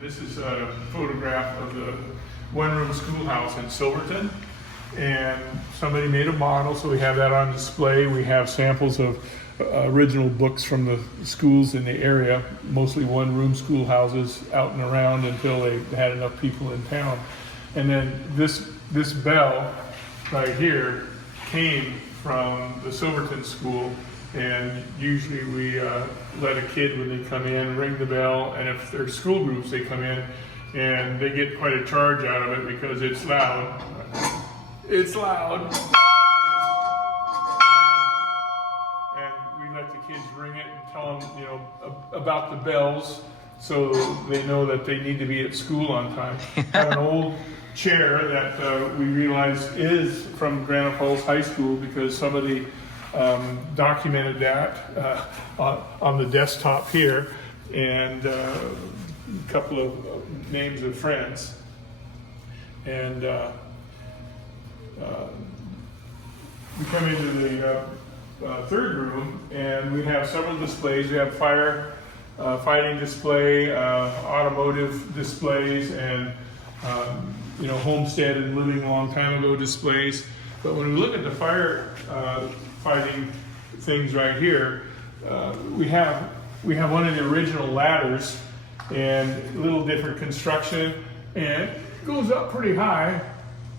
This is a photograph of the one-room schoolhouse in Silverton, and somebody made a model, so we have that on display. We have samples of original books from the schools in the area, mostly one-room schoolhouses out and around until they had enough people in town. And then this bell right here came from the Silverton school, and usually we let a kid, when they come in, ring the bell, and if they're school groups, they come in and they get quite a charge out of it because it's loud. It's loud. And we let the kids ring it and tell them, you know, about the bells, so they know that they need to be at school on time. I have an old chair that we realized is from Granite Falls High School because somebody documented that on the desktop here, and a couple of names of friends. And we come into the third room, and we have several displays. We have fighting display, automotive displays, and you know, homestead and living a long time ago displays. But when we look at the fighting things right here, we have one of the original ladders, and a little different construction, and it goes up pretty high,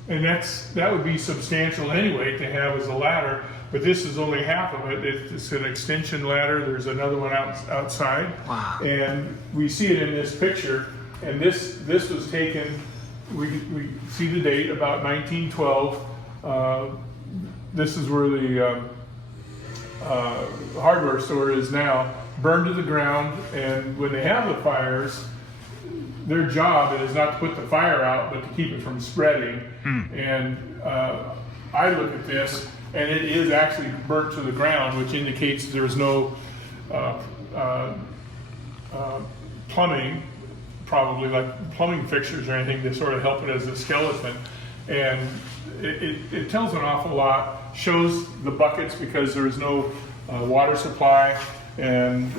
and that would be substantial anyway to have as a ladder. But this is only half of it. It's an extension ladder. There's another one outside. Wow. And we see it in this picture. And this was taken, we see the date, about 1912. This is where the hardware store is now, burned to the ground. And when they have the fires, their job is not to put the fire out, but to keep it from spreading. And I look at this, and it is actually burnt to the ground, which indicates there's no plumbing, probably like plumbing fixtures or anything to sort of help it as a skeleton. And it tells an awful lot, shows the buckets because there is no water supply, and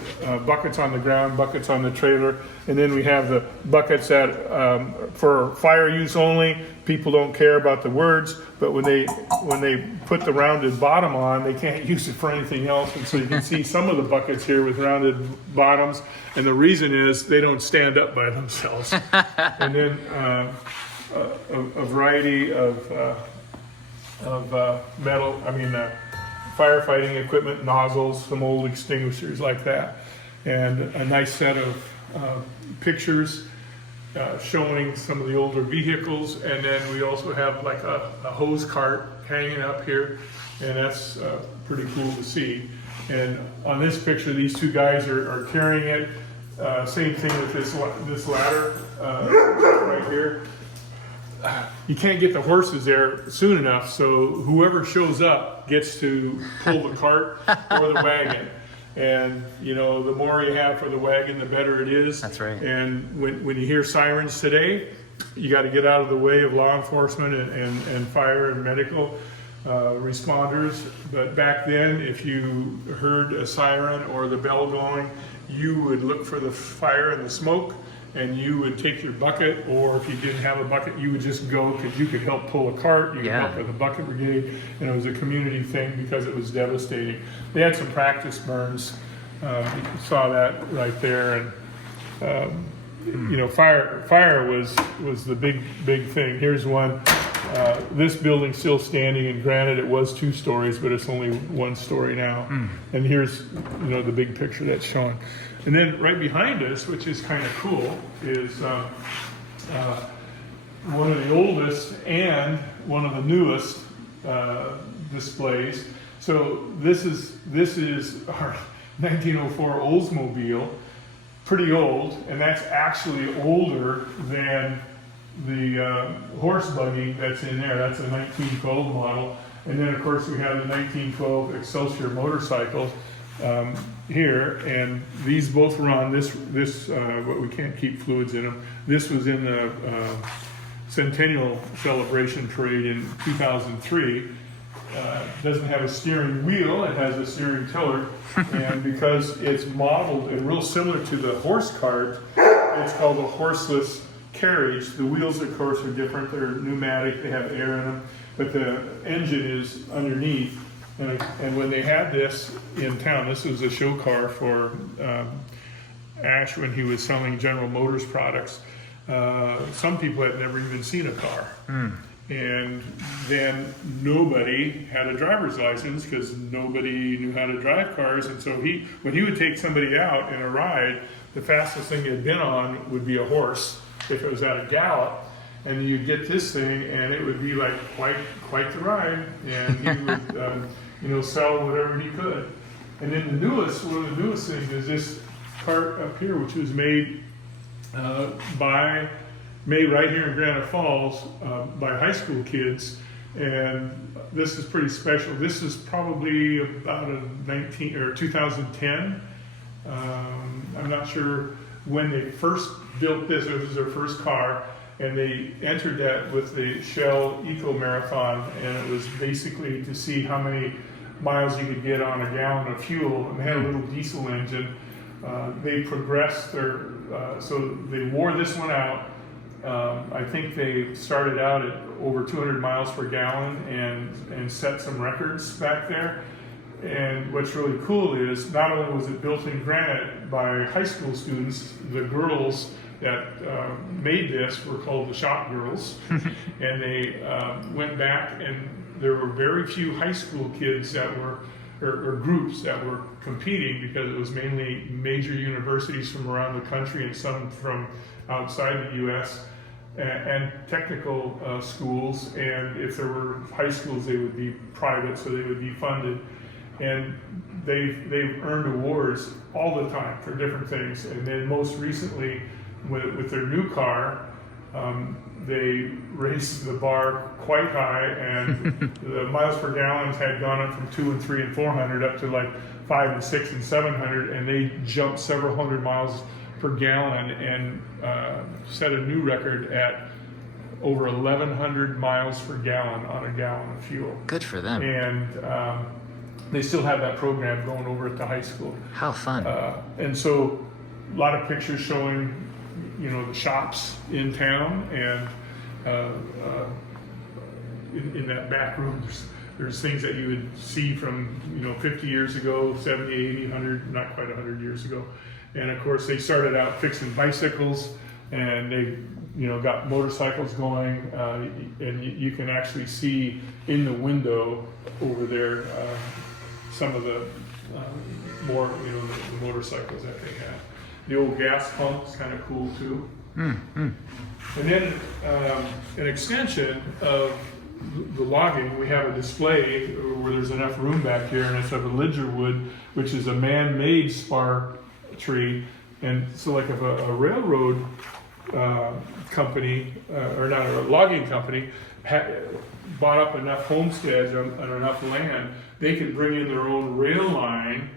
buckets on the ground, buckets on the trailer. And then we have the buckets that for fire use only. People don't care about the words, but when they put the rounded bottom on, they can't use it for anything else. And so you can see some of the buckets here with rounded bottoms, and the reason is they don't stand up by themselves. And then a variety of metal, firefighting equipment, nozzles, some old extinguishers like that, and a nice set of pictures showing some of the older vehicles. And then we also have like a hose cart hanging up here, and that's pretty cool to see. And on this picture, these two guys are carrying it. Same thing with this ladder right here. You can't get the horses there soon enough, so whoever shows up gets to pull the cart or the wagon. And you know, the more you have for the wagon, the better it is. That's right. And when you hear sirens today, you got to get out of the way of law enforcement and fire and medical responders. But back then, if you heard a siren or the bell going, you would look for the fire and the smoke, and you would take your bucket, or if you didn't have a bucket, you would just go, because you could help pull a cart, you could help with a bucket brigade, and it was a community thing because it was devastating. They had some practice burns. You saw that right there, and you know, fire was the big thing. Here's one. This building's still standing in granite. It was 2 stories, but it's only 1 story now. And here's, you know, the big picture that's shown. And then right behind us, which is kind of cool, is one of the oldest and one of the newest displays. So this is our 1904 Oldsmobile, pretty old, and that's actually older than the horse buggy that's in there. That's a 1912 model. And then of course we have the 1912 Excelsior motorcycle here, and these both run. This but we can't keep fluids in them. This was in the Centennial Celebration Parade in 2003. Doesn't have a steering wheel, it has a steering tiller, and because it's modeled and real similar to the horse cart, it's called a horseless carriage. The wheels, of course, are different. They're pneumatic. They have air in them, but the engine is underneath. And when they had this in town, this was a show car for Ash when he was selling General Motors products. Some people had never even seen a car. And then nobody had a driver's license because nobody knew how to drive cars. And so when he would take somebody out in a ride, the fastest thing he'd been on would be a horse if it was at a gallop. And you'd get this thing, and it would be like quite the ride. And he would, sell whatever he could. And then one of the newest things is this cart up here, which was made right here in Granite Falls by high school kids, and this is pretty special. This is probably about a 2010. I'm not sure when they first built this. It was their first car, and they entered that with the Shell Eco Marathon, and it was basically to see how many miles you could get on a gallon of fuel. And they had a little diesel engine. They progressed so they wore this one out. I think they started out at over 200 miles per gallon and set some records back there. And what's really cool is not only was it built in granite by high school students, the girls that made this were called the shop girls. And they went back, and there were very few high school kids that were, or groups that were competing, because it was mainly major universities from around the country and some from outside the U.S. and technical schools. And if there were high schools, they would be private, so they would be funded. And they've earned awards all the time for different things. And then most recently, with their new car, they raised the bar quite high, and the miles per gallon had gone up from 200 and 300 and 400 up to like 500 and 600 and 700, and they jumped several hundred miles per gallon and set a new record at over 1,100 miles per gallon on a gallon of fuel. Good for them. And they still have that program going over at the high school. How fun. And so a lot of pictures showing, the shops in town, and in that back room, there's things that you would see from 50 years ago, 70, 80, 100, not quite 100 years ago. And of course, they started out fixing bicycles, and they got motorcycles going, and you can actually see in the window over there some of the more the motorcycles that they had. The old gas pump is kind of cool too. And then an extension of the logging, we have a display where there's enough room back here, and it's of a Lidgerwood, which is a man-made spar tree. And so like if a railroad company, or not a logging company, bought up enough homesteads and enough land, they could bring in their own rail line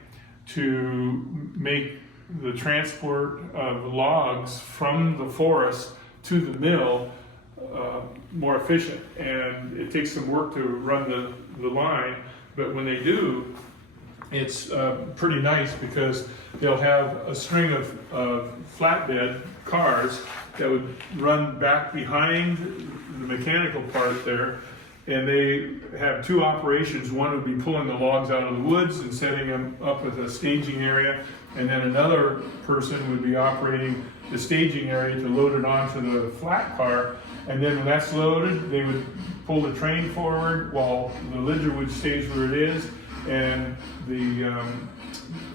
to make the transport of logs from the forest to the mill more efficient. And it takes some work to run the line, but when they do, it's pretty nice, because they'll have a string of flatbed cars that would run back behind the mechanical part there, and they have two operations. One would be pulling the logs out of the woods and setting them up with a staging area, and then another person would be operating the staging area to load it onto the flat car. And then when that's loaded, they would pull the train forward while the Lidgerwood stays where it is, and the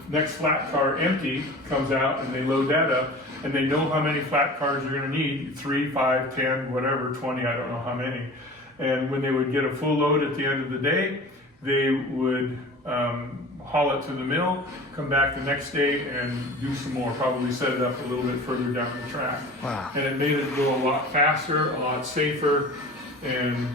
next flat car empty comes out, and they load that up, and they know how many flat cars you're going to need, 3, 5, 10, whatever, 20, I don't know how many. And when they would get a full load at the end of the day, they would haul it to the mill, come back the next day and do some more, probably set it up a little bit further down the track. Wow. And it made it go a lot faster, a lot safer, and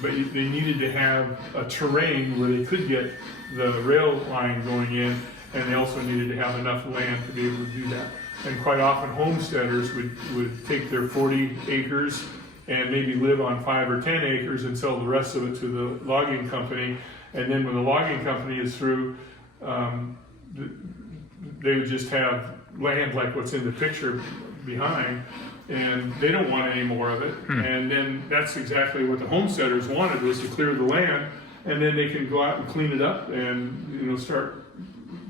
but they needed to have a terrain where they could get the rail line going in, and they also needed to have enough land to be able to do that. And quite often homesteaders would take their 40 acres and maybe live on 5 or 10 acres and sell the rest of it to the logging company. And then when the logging company is through, they would just have land like what's in the picture behind, and they don't want any more of it. And then that's exactly what the homesteaders wanted, was to clear the land, and then they can go out and clean it up and start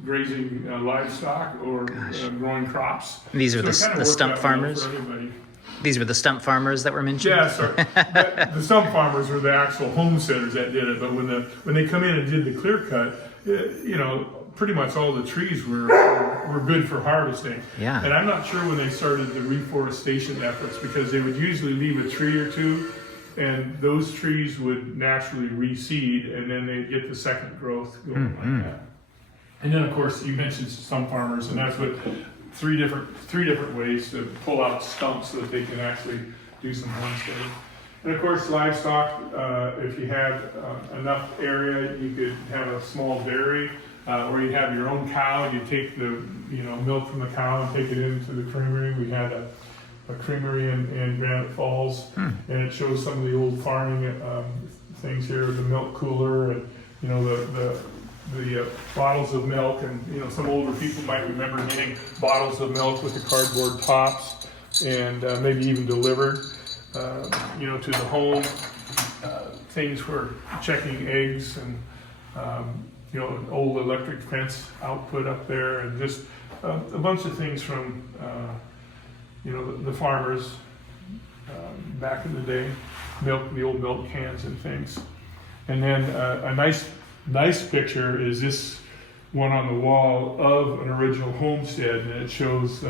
grazing livestock or growing crops. These are the stump farmers? These were the stump farmers that were mentioned? Yeah, sorry. The stump farmers were the actual homesteaders that did it, but when they come in and did the clear cut, pretty much all the trees were good for harvesting. Yeah. And I'm not sure when they started the reforestation efforts, because they would usually leave a tree or two, and those trees would naturally reseed, and then they'd get the second growth going like that. And then, of course, you mentioned some farmers, and that's what three different ways to pull out stumps so that they can actually do some homesteading. And of course, livestock, if you had enough area, you could have a small dairy, or you'd have your own cow. You take the milk from the cow and take it into the creamery. We had a creamery in Granite Falls, and it shows some of the old farming things here, the milk cooler, and the bottles of milk, and some older people might remember getting bottles of milk with the cardboard tops, and maybe even delivered to the home. Things for checking eggs, and an old electric fence output up there, and just a bunch of things from the farmers back in the day, the old milk cans and things. And then a nice picture is this one on the wall of an original homestead, and it shows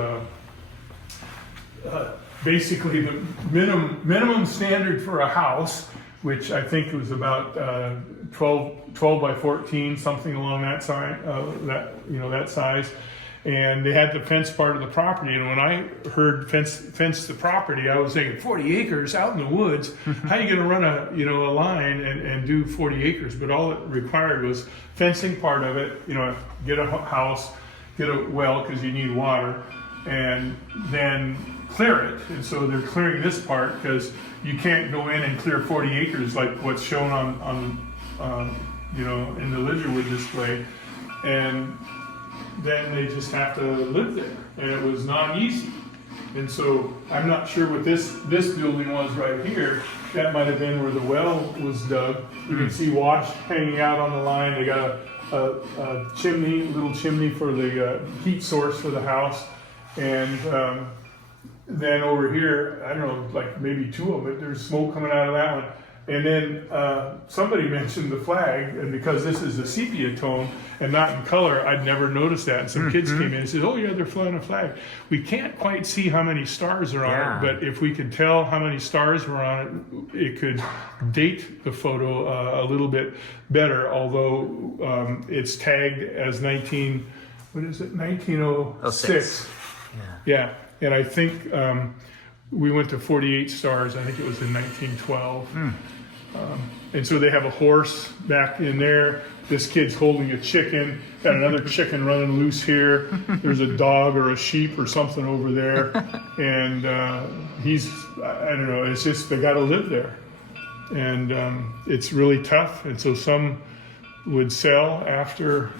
basically the minimum standard for a house, which I think was about 12 by 14, something along that size, that size. And they had the fenced part of the property. And when I heard fence the property, I was thinking 40 acres out in the woods. How are you going to run a line and do 40 acres? But all it required was fencing part of it. Get a house, get a well because you need water, and then clear it. And so they're clearing this part because you can't go in and clear 40 acres like what's shown on in the Lidgerwood display. And then they just have to live there, and it was not easy. And so I'm not sure what this building was right here. That might have been where the well was dug. You can see wash hanging out on the line. They got a little chimney for the heat source for the house, and then over here, I don't know, like maybe two of it. There's smoke coming out of that one. And then somebody mentioned the flag, and because this is a sepia tone and not in color, I'd never noticed that. And some kids came in and said, "Oh yeah, they're flying a flag." We can't quite see how many stars are on it, but if we could tell how many stars were on it, it could date the photo a little bit better. Although it's tagged as 1906. Yeah, and I think we went to 48 stars. I think it was in 1912. And so they have a horse back in there. This kid's holding a chicken. Got another chicken running loose here. There's a dog or a sheep or something over there. And I don't know, it's just, they got to live there. And it's really tough. And so some would sell after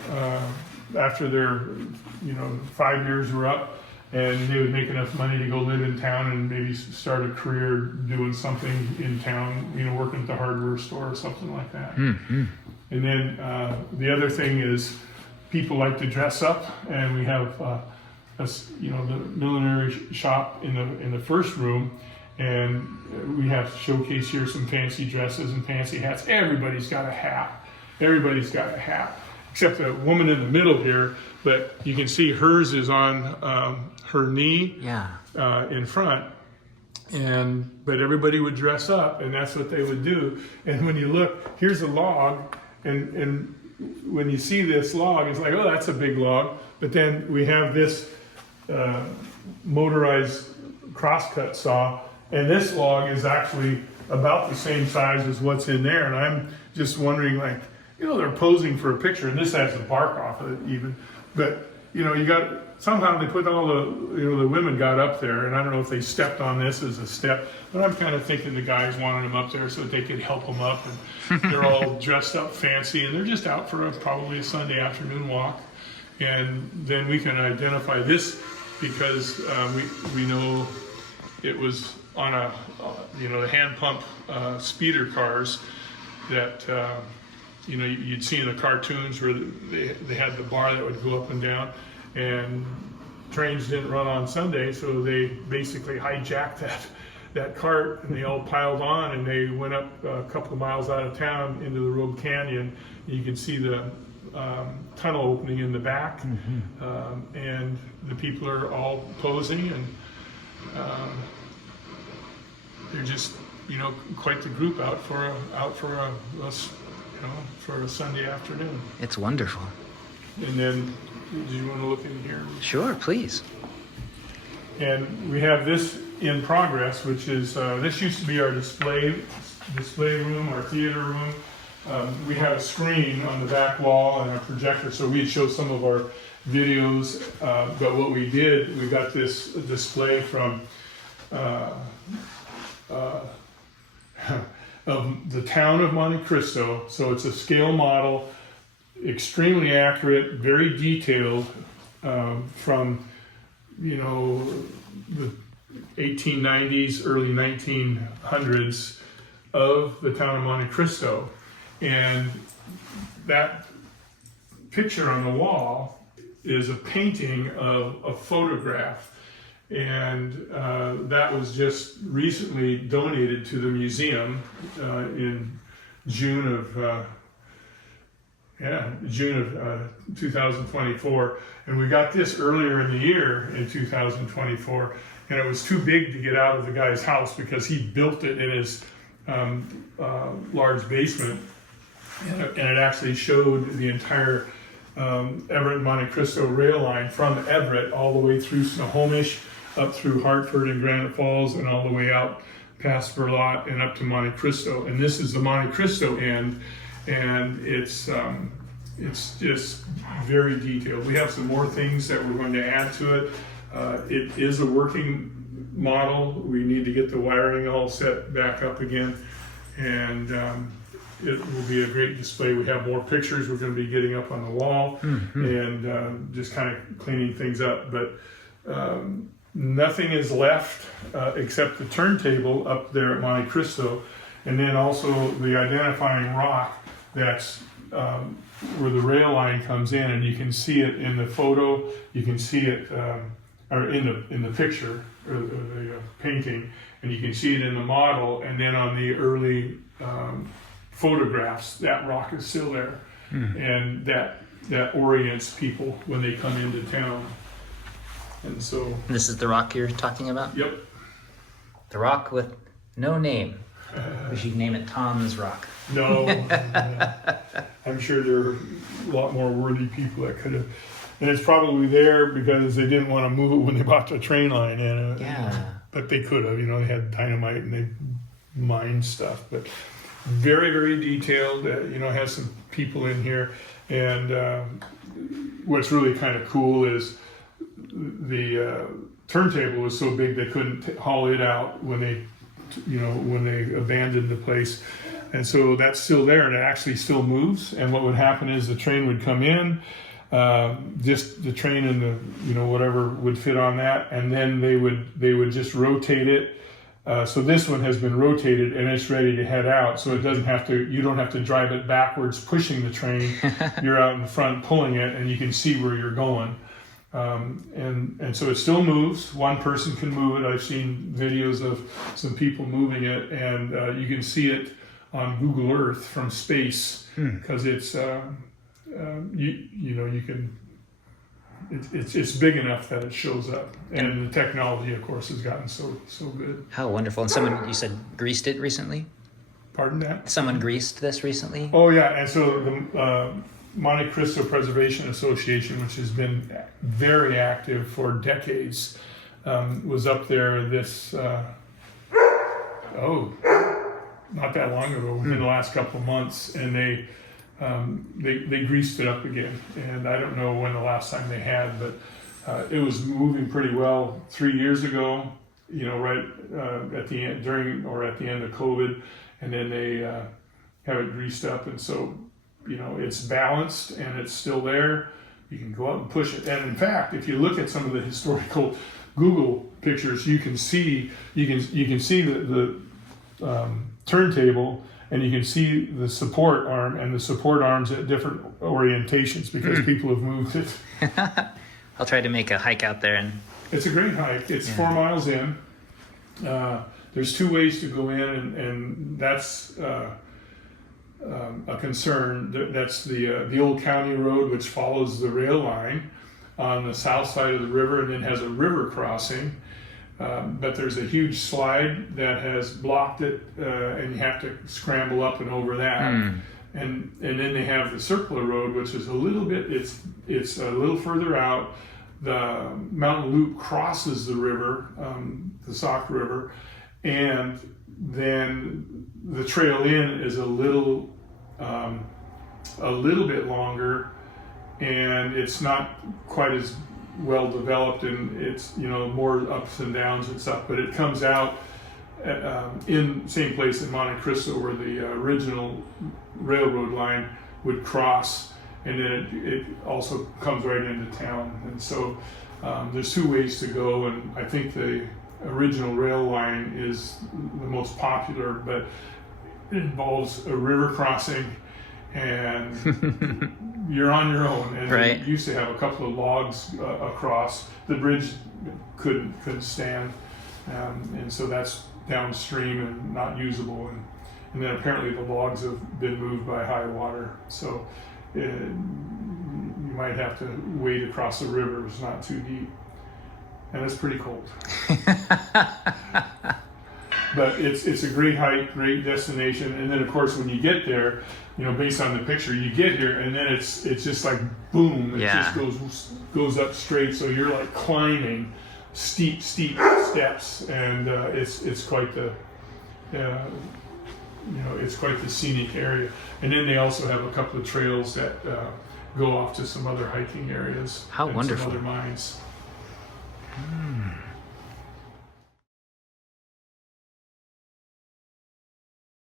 their 5 years were up. And they would make enough money to go live in town and maybe start a career doing something in town, working at the hardware store or something like that. And then the other thing is people like to dress up, and we have the millinery shop in the first room, and we have to showcase here some fancy dresses and fancy hats. Everybody's got a hat. Except the woman in the middle here, but you can see hers is on her knee in front. But everybody would dress up, and that's what they would do. And when you look, here's a log, and when you see this log, it's like, oh, that's a big log. But then we have this motorized crosscut saw, and this log is actually about the same size as what's in there. And I'm just wondering, they're posing for a picture, and this has the bark off of it even. But, somehow they put all the women got up there, and I don't know if they stepped on this as a step, but I'm kind of thinking the guys wanted them up there so that they could help them up, and they're all dressed up fancy, and they're just out for probably a Sunday afternoon walk. And then we can identify this because we know it was on the hand pump speeder cars that you'd see in the cartoons where they had the bar that would go up and down, and trains didn't run on Sunday, so they basically hijacked that cart, and they all piled on, and they went up a couple of miles out of town into the Rogue Canyon. You can see the tunnel opening in the back, and the people are all posing, and they're just quite the group out for a Sunday afternoon. It's wonderful. And then, do you want to look in here? Sure, please. And we have this in progress, which is this used to be our display room, our theater room. We had a screen on the back wall and a projector, so we'd show some of our videos. But what we did, we got this display from of the town of Monte Cristo. So it's a scale model, extremely accurate, very detailed, from the 1890s, early 1900s of the town of Monte Cristo. And that picture on the wall is a painting of a photograph, and that was just recently donated to the museum in June of 2024. And we got this earlier in the year in 2024, and it was too big to get out of the guy's house because he built it in his large basement, and it actually showed the entire Everett Monte Cristo rail line from Everett all the way through Snohomish, up through Hartford and Granite Falls, and all the way out past Verlot and up to Monte Cristo. And this is the Monte Cristo end, and it's just very detailed. We have some more things that we're going to add to it. It is a working model. We need to get the wiring all set back up again, and it will be a great display. We have more pictures we're going to be getting up on the wall, and just kind of cleaning things up. But nothing is left except the turntable up there at Monte Cristo, and then also the identifying rock that's where the rail line comes in, and you can see it in the photo, you can see it or in the picture or the painting, and you can see it in the model, and then on the early photographs, that rock is still there, and that orients people when they come into town. And so this is the rock you're talking about? Yep. The rock with no name. We should name it Tom's Rock. No, I'm sure there are a lot more worthy people that could have. And it's probably there because they didn't want to move it when they bought the train line in. Yeah. But they could have, they had dynamite and they mined stuff. But very, very detailed, has some people in here. And what's really kind of cool is the turntable was so big they couldn't haul it out when they abandoned the place. And so that's still there, and it actually still moves. And what would happen is the train would come in, just the train and the whatever would fit on that, and then they would just rotate it. So this one has been rotated and it's ready to head out. So you don't have to drive it backwards pushing the train. You're out in front pulling it, and you can see where you're going. And so it still moves. One person can move it. I've seen videos of some people moving it, and you can see it on Google Earth from space, because it's it's big enough that it shows up, and the technology, of course, has gotten so good. How wonderful! And someone, you said, greased it recently? Pardon that? Someone greased this recently? Oh yeah, and so the Monte Cristo Preservation Association, which has been very active for decades, was up there this not that long ago, within the last couple of months, and they greased it up again. And I don't know when the last time they had, but it was moving pretty well 3 years ago, right at the end, at the end of COVID, and then they have it greased up, and so it's balanced and it's still there, You can go up and push it. And in fact, if you look at some of the historical Google pictures, you can see the turntable, and you can see the support arm and the support arms at different orientations because people have moved it. I'll try to make a hike out there. And it's a great hike. It's 4 miles in. There's 2 ways to go in, and that's a concern. That's the old county road, which follows the rail line on the south side of the river, and then has a river crossing. But there's a huge slide that has blocked it, and you have to scramble up and over that. And then they have the circular road, which is a little bit. It's a little further out. The mountain loop crosses the river, the Sauk River, and then the trail in is a little bit longer, and it's not quite as well developed, and it's more ups and downs and stuff. But it comes out in same place in Monte Cristo where the original railroad line would cross, and then it also comes right into town. And so there's 2 ways to go, and I think the original rail line is the most popular, but it involves a river crossing, and you're on your own. And right. It used to have a couple of logs across. The bridge couldn't stand, and so that's downstream and not usable. And then apparently the logs have been moved by high water, so you might have to wade across the river. It's not too deep, and it's pretty cold. But it's a great hike, great destination. And then of course when you get there, based on the picture, you get here and then it's just like boom, it just goes up straight. So you're like climbing steep steps, and it's quite the it's quite the scenic area. And then they also have a couple of trails that go off to some other hiking areas. How wonderful! Some other mines.